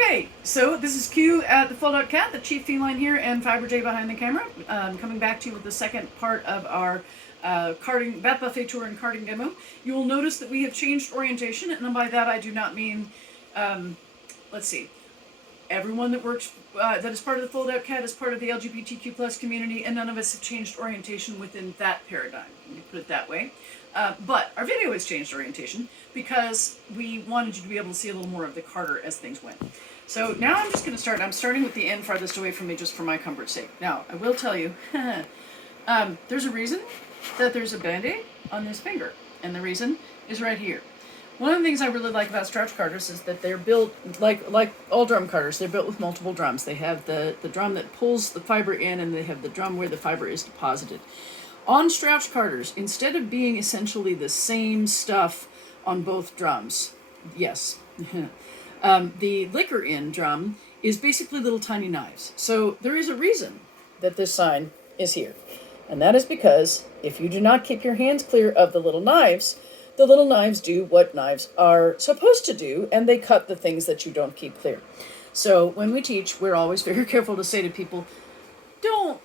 Okay, so this is Q at the Foldout Cat, the Chief Feline here, and Fiber J behind the camera. Coming back to you with the second part of our carding Batt Buffet tour and carding demo. You will notice that we have changed orientation, and by that I do not mean, let's see, everyone that works, that is part of the Foldout Cat is part of the LGBTQ plus community, and none of us have changed orientation within that paradigm. Let me put it that way. But our video has changed orientation because we wanted you to be able to see a little more of the carder as things went. So now I'm just going to start. I'm starting with the end farthest away from me just for my comfort's sake. Now, I will tell you, there's a reason that there's a band-aid on this finger, and the reason is right here. One of the things I really like about stretch carders is that they're built, like all drum carders, they're built with multiple drums. They have the drum that pulls the fiber in, and they have the drum where the fiber is deposited. On stretch carders, instead of being essentially the same stuff on both drums, yes, the liquor in drum is basically little tiny knives. So there is a reason that this sign is here. And that is because if you do not keep your hands clear of the little knives do what knives are supposed to do, and they cut the things that you don't keep clear. So when we teach, we're always very careful to say to people, don't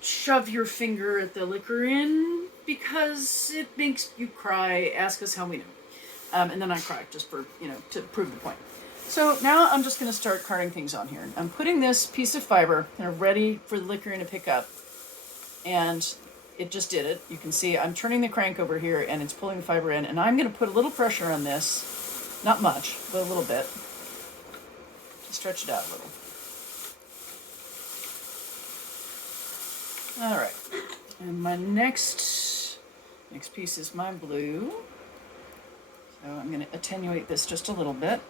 shove your finger at the liquor in because it makes you cry. Ask us how we know. And then I cry just for, to prove the point. So now I'm just going to start carding things on here. I'm putting this piece of fiber ready for the liquor in to pick up. And it just did it. You can see I'm turning the crank over here and it's pulling the fiber in. And I'm going to put a little pressure on this. Not much, but a little bit. To stretch it out a little. All right, and my next piece is my blue. So I'm going to attenuate this just a little bit.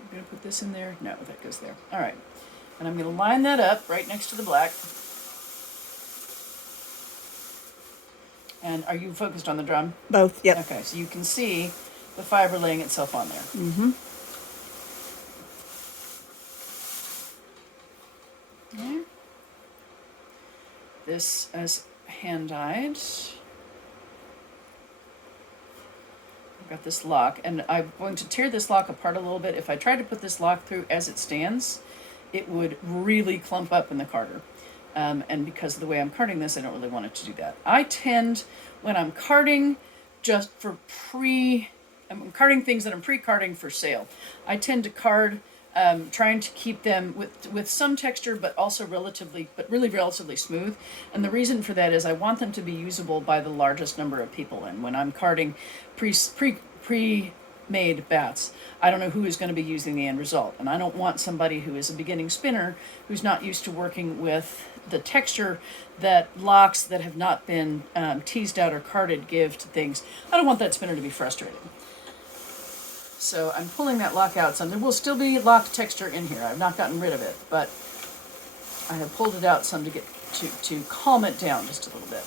I'm going to put this in there. No, that goes there. All right, and I'm going to line that up right next to the black. And are you focused on the drum? Both, yep. Okay, so you can see the fiber laying itself on there. Mm-hmm. Okay. This as hand-dyed. I've got this lock, and I'm going to tear this lock apart a little bit. If I tried to put this lock through as it stands, it would really clump up in the carder. And because of the way I'm carding this, I don't really want it to do that. I tend, when I'm carding just for I'm carding things that I'm pre-carding for sale, I tend to card trying to keep them with some texture, but also really relatively smooth. And the reason for that is I want them to be usable by the largest number of people. And when I'm carding pre-made bats, I don't know who is going to be using the end result. And I don't want somebody who is a beginning spinner who's not used to working with the texture that locks that have not been teased out or carded give to things. I don't want that spinner to be frustrated. So I'm pulling that lock out some. There will still be locked texture in here. I've not gotten rid of it, but I have pulled it out some to get to calm it down just a little bit.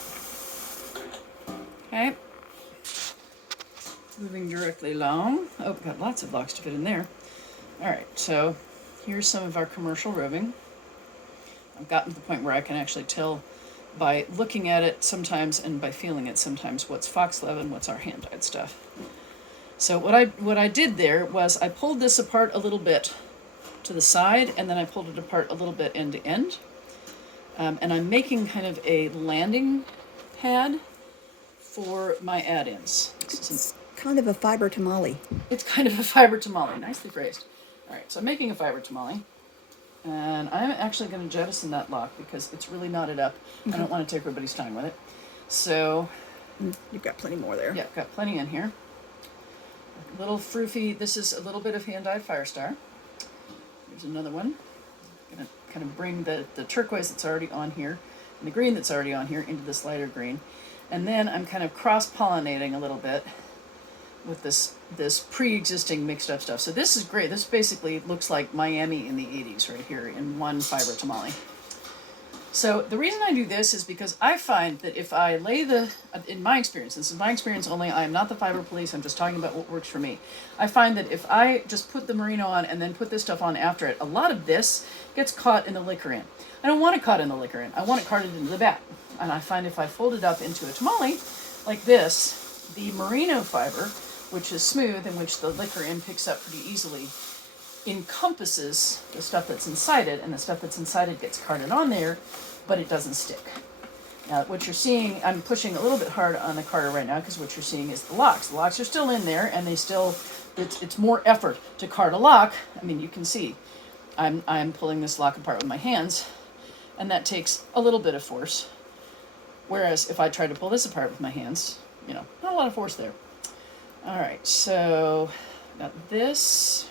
Okay. Moving directly along. Oh, we've got lots of locks to fit in there. All right, so here's some of our commercial roving. I've gotten to the point where I can actually tell by looking at it sometimes and by feeling it sometimes what's fox leather and what's our hand-dyed stuff. So what I did there was I pulled this apart a little bit to the side, and then I pulled it apart a little bit end to end. And I'm making kind of a landing pad for my add-ins. It's kind of a fiber tamale. It's kind of a fiber tamale. Nicely phrased. All right, so I'm making a fiber tamale. And I'm actually going to jettison that lock because it's really knotted up. Mm-hmm. I don't want to take everybody's time with it. So... You've got plenty more there. Yeah, I've got plenty in here. A little froofy. This is a little bit of hand-dyed Firestar. There's another one. I'm going to kind of bring the turquoise that's already on here and the green that's already on here into this lighter green. And then I'm kind of cross-pollinating a little bit with this pre-existing mixed up stuff. So this is great. This basically looks like Miami in the 80s right here in one fiber tamale. So the reason I do this is because I find that if I lay in my experience, this is my experience only, I am not the fiber police, I'm just talking about what works for me. I find that if I just put the merino on and then put this stuff on after it, a lot of this gets caught in the liquor in. I don't want it caught in the liquor in, I want it carted into the bat. And I find if I fold it up into a tamale like this, the merino fiber, which is smooth and which the liquor in picks up pretty easily, encompasses the stuff that's inside it, and the stuff that's inside it gets carted on there, but it doesn't stick. Now, what you're seeing, I'm pushing a little bit hard on the carder right now because what you're seeing is the locks. The locks are still in there, and they still, it's more effort to card a lock. I mean, you can see I'm pulling this lock apart with my hands, and that takes a little bit of force. Whereas if I try to pull this apart with my hands, not a lot of force there. All right, so got this.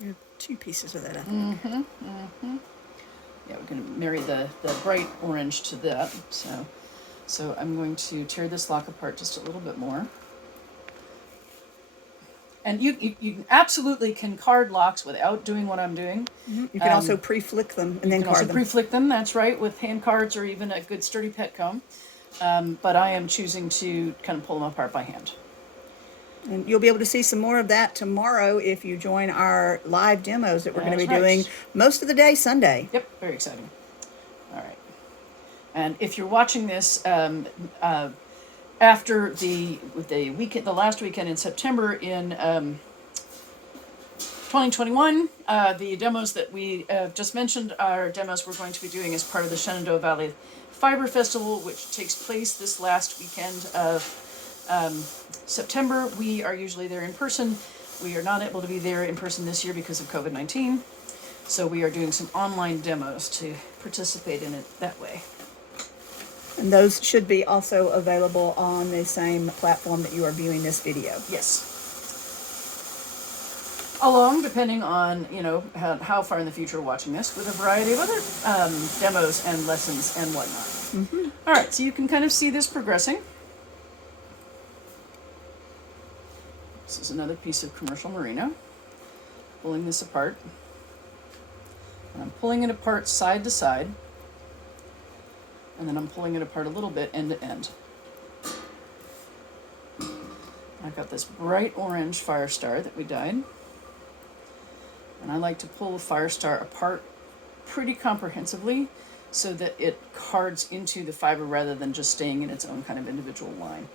You have 2 pieces of that, I think. Yeah, we're going to marry the bright orange to that. So I'm going to tear this lock apart just a little bit more. And you absolutely can card locks without doing what I'm doing. You can also pre-flick them and then card them. You can also pre-flick them, that's right, with hand cards or even a good sturdy pet comb. But I am choosing to kind of pull them apart by hand. And you'll be able to see some more of that tomorrow if you join our live demos that we're going to be doing most of the day Sunday. Yep, very exciting. All right. And if you're watching this after the weekend, the last weekend in September in 2021, the demos that we just mentioned are demos we're going to be doing as part of the Shenandoah Valley Fiber Festival, which takes place this last weekend of September. We are usually there in person. We are not able to be there in person this year because of COVID-19. So we are doing some online demos to participate in it that way. And those should be also available on the same platform that you are viewing this video. Yes. Along, depending on, how far in the future you're watching this, with a variety of other demos and lessons and whatnot. All right, so you can kind of see this progressing. This is another piece of commercial merino. Pulling this apart. And I'm pulling it apart side to side. And then I'm pulling it apart a little bit end to end. I've got this bright orange fire star that we dyed. And I like to pull the fire star apart pretty comprehensively so that it cards into the fiber rather than just staying in its own kind of individual line.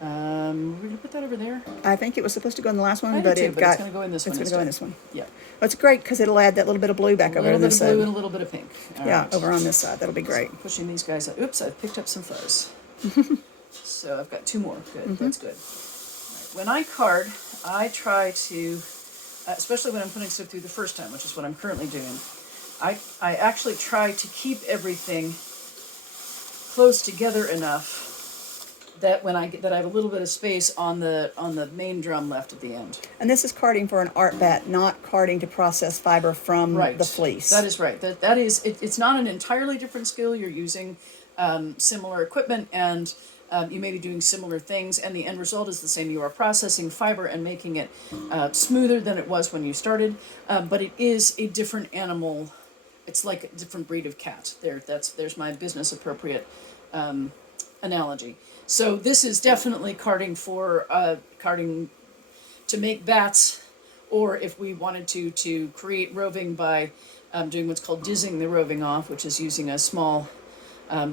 We're going to put that over there. I think it was supposed to go in the last one, but it's going to go in this one. It's going to go in this one. Yeah. Well, it's great because it'll add that little bit of blue back over on this side. A little bit of blue and a little bit of pink. All right. Over on this side. That'll be great. So pushing these guys out. Oops, I've picked up some fuzz. So I've got 2 more. Good. That's good. Right. When I card, I try to, especially when I'm putting stuff through the first time, which is what I'm currently doing, I actually try to keep everything close together enough that I have a little bit of space on the main drum left at the end. And this is carding for an art bat, not carding to process fiber from the fleece. That is right. That is it's not an entirely different skill. You're using similar equipment and you may be doing similar things, and the end result is the same. You are processing fiber and making it smoother than it was when you started, but it is a different animal. It's like a different breed of cat. There's my business appropriate analogy. So this is definitely carding to make bats, or if we wanted to create roving by doing what's called dizzing the roving off, which is using a small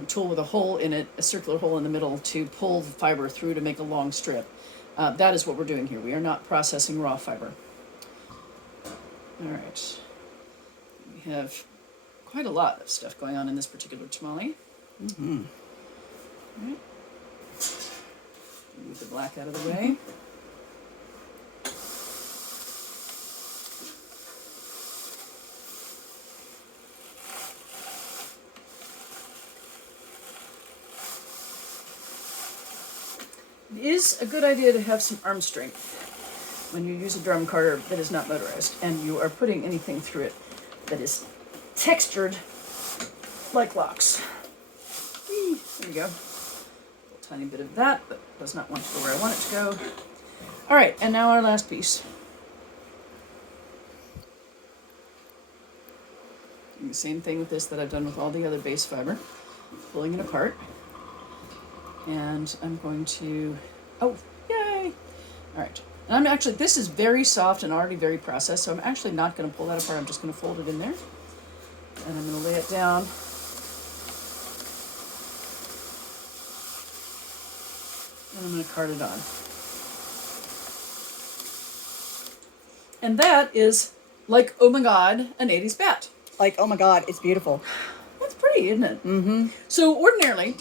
tool with a hole in it, a circular hole in the middle, to pull the fiber through to make a long strip. That is what we're doing here. We are not processing raw fiber. All right. We have quite a lot of stuff going on in this particular tamale. All right. Move the black out of the way. It is a good idea to have some arm strength when you use a drum carder that is not motorized and you are putting anything through it that is textured like locks. There we go. Tiny bit of that, but does not want to go where I want it to go. All right, and now our last piece. the same thing with this that I've done with all the other base fiber. Pulling it apart. And I'm going to, oh, yay! All right. And I'm actually, this is very soft and already very processed, so I'm actually not going to pull that apart. I'm just going to fold it in there. And I'm going to lay it down. And I'm going to card it on. And that is, like, oh my god, an 80s bat. Like, oh my god, it's beautiful. That's pretty, isn't it? Mm-hmm. So ordinarily,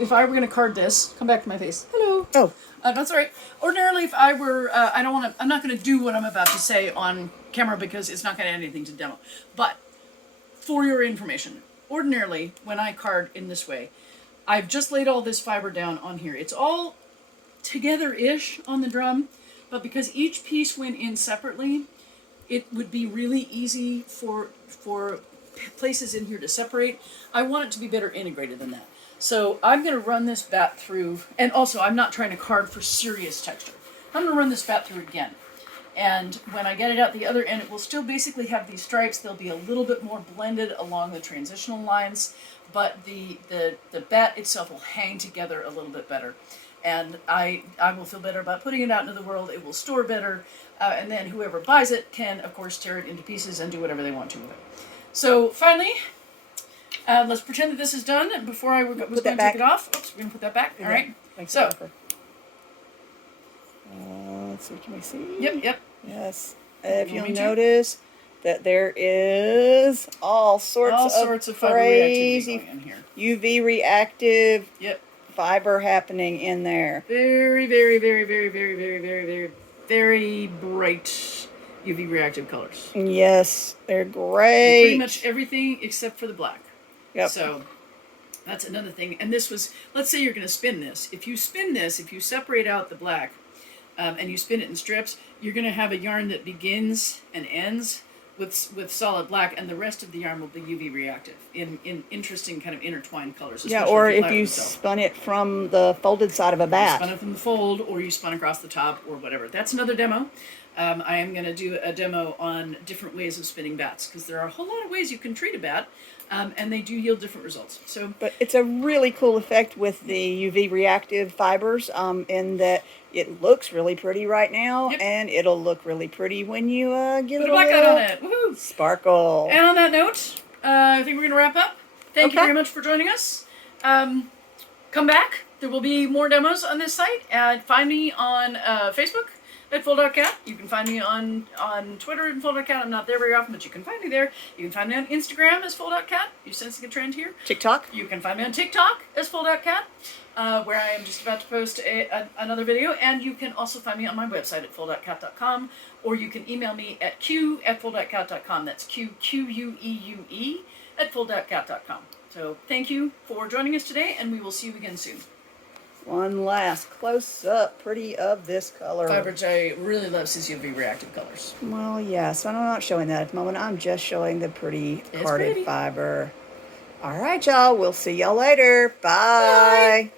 if I were going to card this, come back to my face. Hello. Oh. That's all right. Ordinarily, if I were, I'm not going to do what I'm about to say on camera because it's not going to add anything to demo. But for your information, ordinarily, when I card in this way, I've just laid all this fiber down on here. It's all together-ish on the drum, but because each piece went in separately, it would be really easy for places in here to separate. I want it to be better integrated than that. So I'm going to run this bat through, and also I'm not trying to card for serious texture. I'm going to run this bat through again. And when I get it out the other end, it will still basically have these stripes. They'll be a little bit more blended along the transitional lines, but the bat itself will hang together a little bit better. And I will feel better about putting it out into the world. It will store better, and then whoever buys it can, of course, tear it into pieces and do whatever they want to with it. So finally, let's pretend that this is done. And before I was going to take it off, oops, we're going to put that back. All right. Thanks, so, let's see. Can we see? Yep. Yes. If you'll notice that there is all sorts of fiber crazy reactivity going in here. UV reactive. Yep. Fiber happening in there. Very, very, very, very, very, very, very, very, very bright UV reactive colors. Yes, they're great. And pretty much everything except for the black. Yep. So that's another thing. And this was, let's say you're going to spin this. If you spin this, if you separate out the black and you spin it in strips, you're going to have a yarn that begins and ends with solid black, and the rest of the yarn will be UV reactive in interesting kind of intertwined colors. Yeah, or if you spun it from the folded side of a bat. You spun it from the fold, or you spun across the top, or whatever. That's another demo. I am going to do a demo on different ways of spinning bats, because there are a whole lot of ways you can treat a bat, and they do yield different results. But it's a really cool effect with the UV reactive fibers, in that it looks really pretty right now, and it'll look really pretty when you give it a black little on it. Woohoo! Sparkle. And on that note, I think we're going to wrap up. Thank you very much for joining us. Come back. There will be more demos on this site. Find me on Facebook at Foldout Cat. You can find me on Twitter at Foldout Cat. I'm not there very often, but you can find me there. You can find me on Instagram as Foldout Cat. You sensing a trend here? TikTok. You can find me on TikTok as Foldout Cat, where I am just about to post another video. And you can also find me on my website at foldoutcat.com, or you can email me at q@foldoutcat.com. That's Queuee at foldoutcat.com. So thank you for joining us today, and we will see you again soon. One last close-up pretty of this color. Fiber J really loves his UV reactive colors. Well, yes, I'm not showing that at the moment. I'm just showing the pretty carded fiber. All right, y'all. We'll see y'all later. Bye.